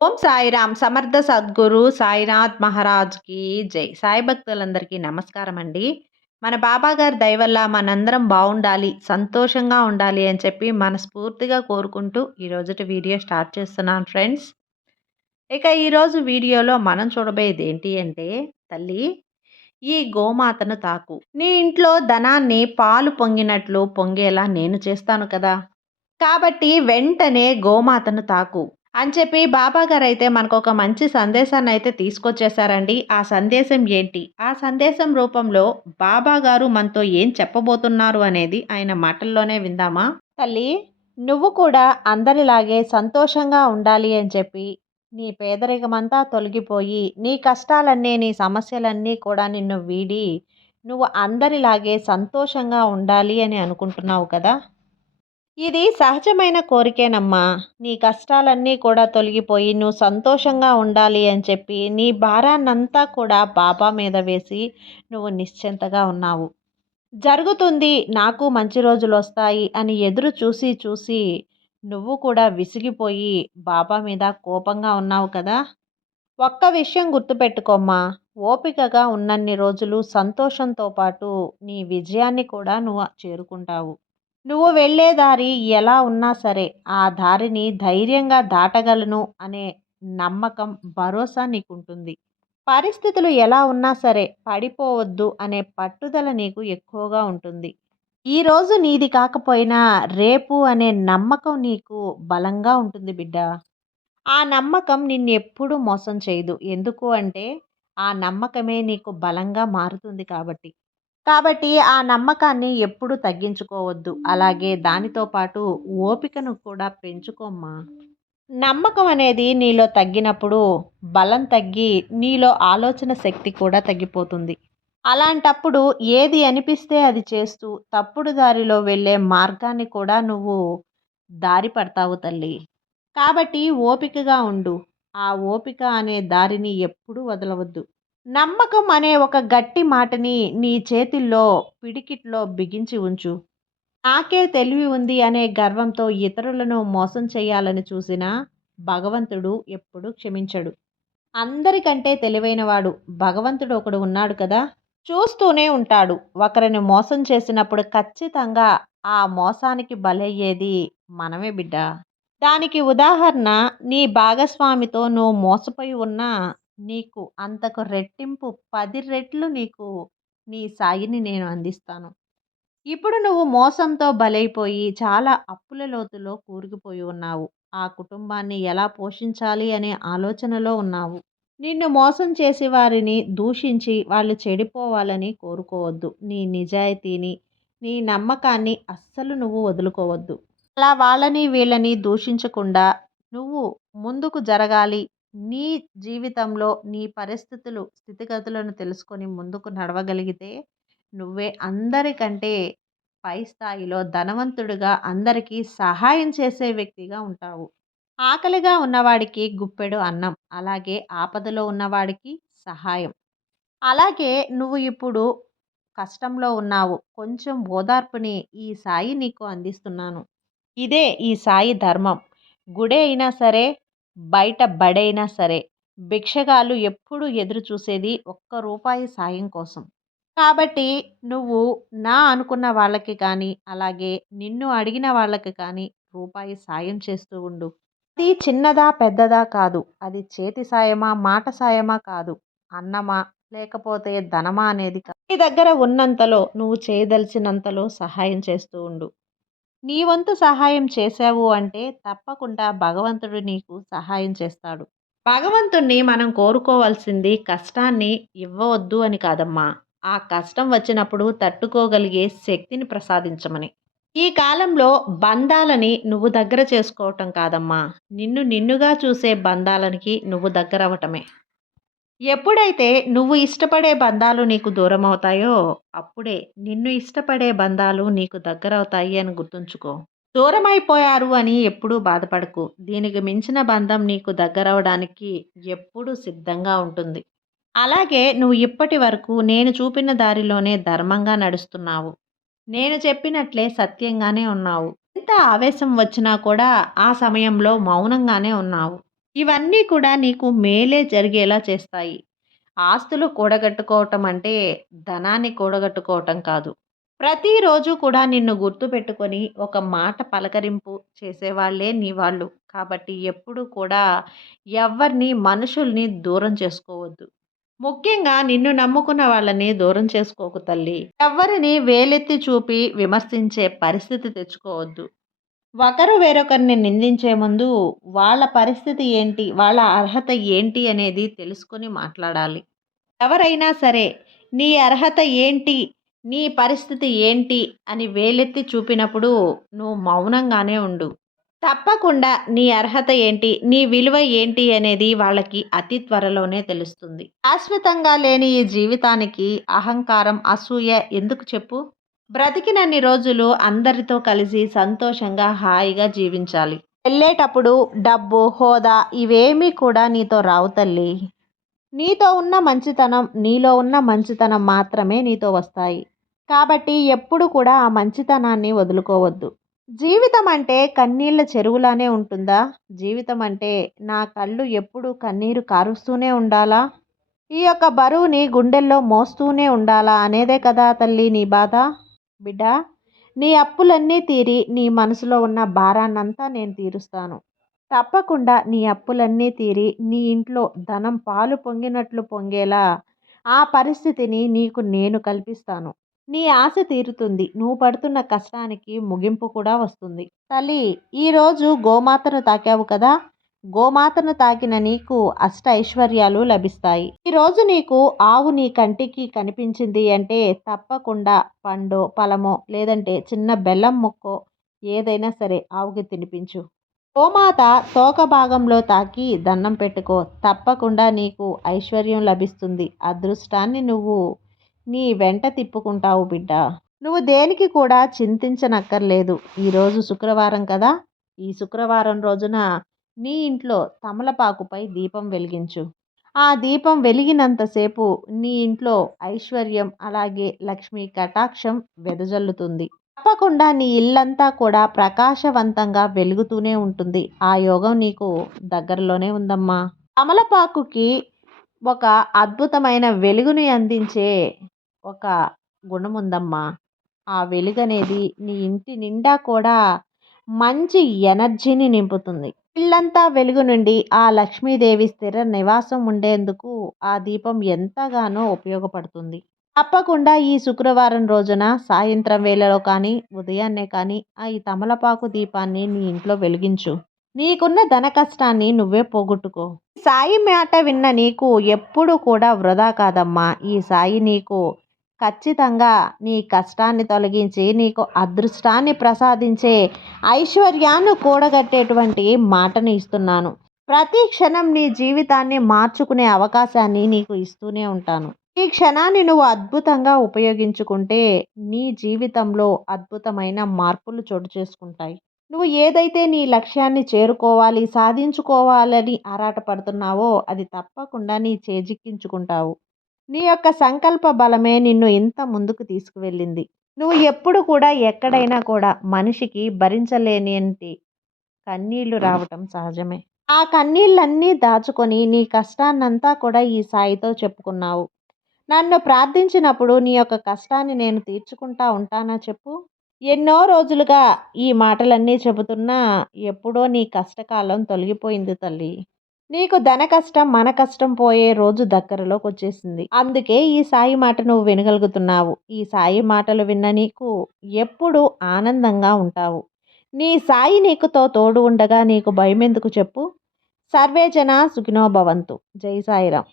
ఓం సాయిరామ్ సమర్థ సద్గురు సాయినాథ్ మహారాజ్‌కి జై. సాయి భక్తులందరికీ నమస్కారం అండి. మన బాబా గారి దయ వల్ల మనందరం బావుండాలి, సంతోషంగా ఉండాలి అని చెప్పి మనస్ఫూర్తిగా కోరుకుంటూ ఈ రోజుటి వీడియో స్టార్ట్ చేస్తున్నాను ఫ్రెండ్స్. ఇక ఈరోజు వీడియోలో మనం చూడబోయేది ఏంటి అంటే, తల్లి ఈ గోమాతను తాకు. నీ ఇంట్లో ధనాన్ని పాలు పొంగినట్లు పొంగేలా నేను చేస్తాను కదా! కాబట్టి వెంటనే గోమాతను తాకు అని చెప్పి బాబాగారైతే మనకొక మంచి సందేశాన్నయితే తీసుకొచ్చేసారండి. ఆ సందేశం ఏంటి? ఆ సందేశం రూపంలో బాబాగారు మనతో ఏం చెప్పబోతున్నారు అనేది ఆయన మాటల్లోనే విందామా? తల్లి, నువ్వు కూడా అందరిలాగే సంతోషంగా ఉండాలి అని చెప్పి, నీ పేదరికమంతా తొలగిపోయి, నీ కష్టాలన్నీ, నీ సమస్యలన్నీ కూడా నిన్ను వీడి, నువ్వు అందరిలాగే సంతోషంగా ఉండాలి అని అనుకుంటున్నావు కదా! ఇది సహజమైన కోరికేనమ్మా. నీ కష్టాలన్నీ కూడా తొలగిపోయి నువ్వు సంతోషంగా ఉండాలి అని చెప్పి నీ భారాన్నంతా కూడా బాబా మీద వేసి నువ్వు నిశ్చింతగా ఉన్నావు. జరుగుతుంది, నాకు మంచి రోజులొస్తాయి అని ఎదురు చూసి చూసి నువ్వు కూడా విసిగిపోయి బాబా మీద కోపంగా ఉన్నావు కదా! ఒక్క విషయం గుర్తుపెట్టుకోమ్మా. ఓపికగా ఉన్నన్ని రోజులు సంతోషంతో పాటు నీ విజయాన్ని కూడా నువ్వు చేరుకుంటావు. నువ్వు వెళ్ళే దారి ఎలా ఉన్నా సరే, ఆ దారిని ధైర్యంగా దాటగలను అనే నమ్మకం, భరోసా నీకుంటుంది. పరిస్థితులు ఎలా ఉన్నా సరే పడిపోవద్దు అనే పట్టుదల నీకు ఎక్కువగా ఉంటుంది. ఈరోజు నీది కాకపోయినా రేపు అనే నమ్మకం నీకు బలంగా ఉంటుంది బిడ్డ. ఆ నమ్మకం నిన్నెప్పుడూ మోసం చేయదు. ఎందుకు అంటే, ఆ నమ్మకమే నీకు బలంగా మారుతుంది కాబట్టి. కాబట్టి ఆ నమ్మకాన్ని ఎప్పుడూ తగ్గించుకోవద్దు. అలాగే దానితో పాటు ఓపికను కూడా పెంచుకోమ్మా. నమ్మకం అనేది నీలో తగ్గినప్పుడు బలం తగ్గి నీలో ఆలోచన శక్తి కూడా తగ్గిపోతుంది. అలాంటప్పుడు ఏది అనిపిస్తే అది చేస్తూ తప్పుడు దారిలో వెళ్ళే మార్గాన్ని కూడా నువ్వు దారి పడతావు తల్లి. కాబట్టి ఓపికగా ఉండు. ఆ ఓపిక అనే దారిని ఎప్పుడూ వదలవద్దు. నమ్మకం అనే ఒక గట్టి మాటని నీ చేతిల్లో పిడికిట్లో బిగించి ఉంచు. నాకే తెలివి ఉంది అనే గర్వంతో ఇతరులను మోసం చేయాలని చూసినా భగవంతుడు ఎప్పుడూ క్షమించడు. అందరికంటే తెలివైనవాడు భగవంతుడు ఒకడు ఉన్నాడు కదా! చూస్తూనే ఉంటాడు. ఒకరిని మోసం చేసినప్పుడు ఖచ్చితంగా ఆ మోసానికి బలయ్యేది మనమే బిడ్డ. దానికి ఉదాహరణ, నీ భాగస్వామితో నువ్వు మోసపోయి ఉన్నా నీకు అంతకు రెట్టింపు 10 రెట్లు నీకు నీ సాయిని నేను అందిస్తాను. ఇప్పుడు నువ్వు మోసంతో బలైపోయి చాలా అప్పుల లోతులో కూరుకుపోయి ఉన్నావు. ఆ కుటుంబాన్ని ఎలా పోషించాలి అనే ఆలోచనలో ఉన్నావు. నిన్ను మోసం చేసి వారిని దూషించి వాళ్ళు చెడిపోవాలని కోరుకోవద్దు. నీ నిజాయితీని, నీ నమ్మకాన్ని అస్సలు నువ్వు వదులుకోవద్దు. అలా వాళ్ళని వీళ్ళని దూషించకుండా నువ్వు ముందుకు జరగాలి. నీ జీవితంలో నీ పరిస్థితులు, స్థితిగతులను తెలుసుకొని ముందుకు నడవగలిగితే నువ్వే అందరికంటే పై స్థాయిలో ధనవంతుడిగా అందరికీ సహాయం చేసే వ్యక్తిగా ఉంటావు. ఆకలిగా ఉన్నవాడికి గుప్పెడు అన్నం, అలాగే ఆపదలో ఉన్నవాడికి సహాయం. అలాగే నువ్వు ఇప్పుడు కష్టంలో ఉన్నావు. కొంచెం ఓదార్పుని ఈ సాయి నీకు అందిస్తున్నాను. ఇదే ఈ సాయి ధర్మం. గుడే అయినా సరే, బయట బడైనా సరే, భిక్షగాళ్ళు ఎప్పుడూ ఎదురు చూసేది ఒక్క రూపాయి సాయం కోసం. కాబట్టి నువ్వు నా అనుకున్న వాళ్ళకి కానీ, అలాగే నిన్ను అడిగిన వాళ్ళకి కానీ రూపాయి సాయం చేస్తూ ఉండు. అది చిన్నదా, పెద్దదా కాదు. అది చేతి సాయమా, మాట సాయమా కాదు. అన్నమా, లేకపోతే ధనమా అనేది కాదు. నీ దగ్గర ఉన్నంతలో నువ్వు చేయదలిచినంతలో సహాయం చేస్తూ ఉండు. నీ వంతు సహాయం చేశావు అంటే తప్పకుండా భగవంతుడు నీకు సహాయం చేస్తాడు. భగవంతుణ్ణి మనం కోరుకోవాల్సింది కష్టాన్ని ఇవ్వవద్దు అని కాదమ్మా. ఆ కష్టం వచ్చినప్పుడు తట్టుకోగలిగే శక్తిని ప్రసాదించమని. ఈ కాలంలో బంధాలని నువ్వు దగ్గర చేసుకోవటం కాదమ్మా. నిన్ను నిన్నుగా చూసే బంధాలకి నువ్వు దగ్గరవటమే. ఎప్పుడైతే నువ్వు ఇష్టపడే బంధాలు నీకు దూరమవుతాయో, అప్పుడే నిన్ను ఇష్టపడే బంధాలు నీకు దగ్గరవుతాయి అని గుర్తుంచుకో. దూరమైపోయారు అని ఎప్పుడూ బాధపడకు. దీనికి మించిన బంధం నీకు దగ్గరవడానికి ఎప్పుడూ సిద్ధంగా ఉంటుంది. అలాగే నువ్వు ఇప్పటి వరకు నేను చూపిన దారిలోనే ధర్మంగా నడుస్తున్నావు. నేను చెప్పినట్లే సత్యంగానే ఉన్నావు. ఎంత ఆవేశం వచ్చినా కూడా ఆ సమయంలో మౌనంగానే ఉన్నావు. ఇవన్నీ కూడా నీకు మేలే జరిగేలా చేస్తాయి. ఆస్తులు కూడగట్టుకోవటం అంటే ధనాన్ని కూడగట్టుకోవటం కాదు. ప్రతిరోజు కూడా నిన్ను గుర్తుపెట్టుకొని ఒక మాట పలకరింపు చేసేవాళ్ళే నీ వాళ్ళు. కాబట్టి ఎప్పుడు కూడా ఎవ్వరిని మనుషుల్ని దూరం చేసుకోవద్దు. ముఖ్యంగా నిన్ను నమ్ముకున్న వాళ్ళని దూరం చేసుకోకు తల్లి. ఎవ్వరిని వేలెత్తి చూపి విమర్శించే పరిస్థితి తెచ్చుకోవద్దు. ఒకరు వేరొకరిని నిందించే ముందు వాళ్ళ పరిస్థితి ఏంటి? వాళ్ళ అర్హత ఏంటి అనేది తెలుసుకొని మాట్లాడాలి. ఎవరైనా సరే నీ అర్హత ఏంటి? నీ పరిస్థితి ఏంటి? అని వేలెత్తి చూపినప్పుడు నువ్వు మౌనంగానే ఉండు. తప్పకుండా నీ అర్హత ఏంటి? నీ విలువ ఏంటి అనేది వాళ్ళకి అతి త్వరలోనే తెలుస్తుంది. శాశ్వతంగా లేని ఈ జీవితానికి అహంకారం, అసూయ ఎందుకు చెప్పు? బ్రతికినన్ని రోజులు అందరితో కలిసి సంతోషంగా, హాయిగా జీవించాలి. వెళ్ళేటప్పుడు డబ్బు, హోదా ఇవేమీ కూడా నీతో రావు తల్లి. నీతో ఉన్న మంచితనం, నీలో ఉన్న మంచితనం మాత్రమే నీతో వస్తాయి. కాబట్టి ఎప్పుడు కూడా ఆ మంచితనాన్ని వదులుకోవద్దు. జీవితం అంటే కన్నీళ్ల చెరువులానే ఉంటుందా? జీవితం అంటే నా కళ్ళు ఎప్పుడు కన్నీరు కారుస్తూనే ఉండాలా? ఈ యొక్క బరువుని గుండెల్లో మోస్తూనే ఉండాలా అనేదే కదా తల్లి నీ బాధ. బిడ్డా, నీ అప్పులన్నీ తీరి నీ మనసులో ఉన్న భారాన్నంతా నేను తీరుస్తాను. తప్పకుండా నీ అప్పులన్నీ తీరి నీ ఇంట్లో ధనం పాలు పొంగినట్లు పొంగేలా ఆ పరిస్థితిని నీకు నేను కల్పిస్తాను. నీ ఆశ తీరుతుంది. నువ్వు పడుతున్న కష్టానికి ముగింపు కూడా వస్తుంది. తల్లి, ఈరోజు గోమాతను తాకావు కదా. గోమాతను తాకిన నీకు అష్ట ఐశ్వర్యాలు లభిస్తాయి. ఈరోజు నీకు ఆవు నీ కంటికి కనిపించింది అంటే తప్పకుండా పండో, ఫలమో లేదంటే చిన్న బెల్లం ముక్కో ఏదైనా సరే ఆవుకి తినిపించు. గోమాత తోక భాగంలో తాకి దండం పెట్టుకో. తప్పకుండా నీకు ఐశ్వర్యం లభిస్తుంది. అదృష్టాన్ని నువ్వు నీ వెంట తిప్పుకుంటావు బిడ్డ. నువ్వు దేనికి కూడా చింతించనక్కర్లేదు. ఈరోజు శుక్రవారం కదా. ఈ శుక్రవారం రోజున నీ ఇంట్లో తమలపాకుపై దీపం వెలిగించు. ఆ దీపం వెలిగినంతసేపు నీ ఇంట్లో ఐశ్వర్యం అలాగే లక్ష్మీ కటాక్షం వెదజల్లుతుంది. తప్పకుండా నీ ఇల్లంతా కూడా ప్రకాశవంతంగా వెలుగుతూనే ఉంటుంది. ఆ యోగం నీకు దగ్గరలోనే ఉందమ్మా. తమలపాకుకి ఒక అద్భుతమైన వెలుగుని అందించే ఒక గుణం ఉందమ్మా. ఆ వెలుగనేది నీ ఇంటి నిండా కూడా మంచి ఎనర్జీని నింపుతుంది. ఇల్లంతా వెలుగు నుండి ఆ లక్ష్మీదేవి స్థిర నివాసం ఉండేందుకు ఆ దీపం ఎంతగానో ఉపయోగపడుతుంది. తప్పకుండా ఈ శుక్రవారం రోజున సాయంత్రం వేళలో కానీ ఉదయాన్నే కానీ ఈ తమలపాకు దీపాన్ని నీ ఇంట్లో వెలిగించు. నీకున్న ధన కష్టాన్ని నువ్వే పోగొట్టుకో. సాయి మాట విన్న నీకు ఎప్పుడు కూడా వృధా కాదమ్మా. ఈ సాయి నీకు ఖచ్చితంగా నీ కష్టాన్ని తొలగించి నీకు అదృష్టాన్ని ప్రసాదించే ఐశ్వర్యాన్ని కూడగట్టేటువంటి మాటని ఇస్తున్నాను. ప్రతి క్షణం నీ జీవితాన్ని మార్చుకునే అవకాశాన్ని నీకు ఇస్తూనే ఉంటాను. ఈ క్షణాన్ని నువ్వు అద్భుతంగా ఉపయోగించుకుంటే నీ జీవితంలో అద్భుతమైన మార్పులు చోటు చేసుకుంటాయి. నువ్వు ఏదైతే నీ లక్ష్యాన్ని చేరుకోవాలి, సాధించుకోవాలని ఆరాటపడుతున్నావో అది తప్పకుండా నీ చేజిక్కించుకుంటావు. నీ యొక్క సంకల్ప బలమే నిన్ను ఇంత ముందుకు తీసుకువెళ్ళింది. నువ్వు ఎప్పుడు కూడా ఎక్కడైనా కూడా మనిషికి భరించలేనింటి కన్నీళ్లు రావటం సహజమే. ఆ కన్నీళ్ళన్నీ దాచుకొని నీ కష్టాన్నంతా కూడా ఈ సాయితో చెప్పుకున్నావు. నన్ను ప్రార్థించినప్పుడు నీ యొక్క కష్టాన్ని నేను తీర్చుకుంటా ఉంటానా చెప్పు? ఎన్నో రోజులుగా ఈ మాటలన్నీ చెబుతున్నా ఎప్పుడో నీ కష్టకాలం తొలగిపోయింది తల్లి. నీకు ధన కష్టం, మన కష్టం పోయే రోజు దగ్గరలోకి వచ్చేసింది. అందుకే ఈ సాయి మాట నువ్వు వినగలుగుతున్నావు. ఈ సాయి మాటలు విన్న నీకు ఎప్పుడు ఆనందంగా ఉంటావు. నీ సాయి నీకుతో తోడు ఉండగా నీకు భయం ఎందుకు చెప్పు? సర్వే జన సుఖినో భవంతు. జై సాయిరాం.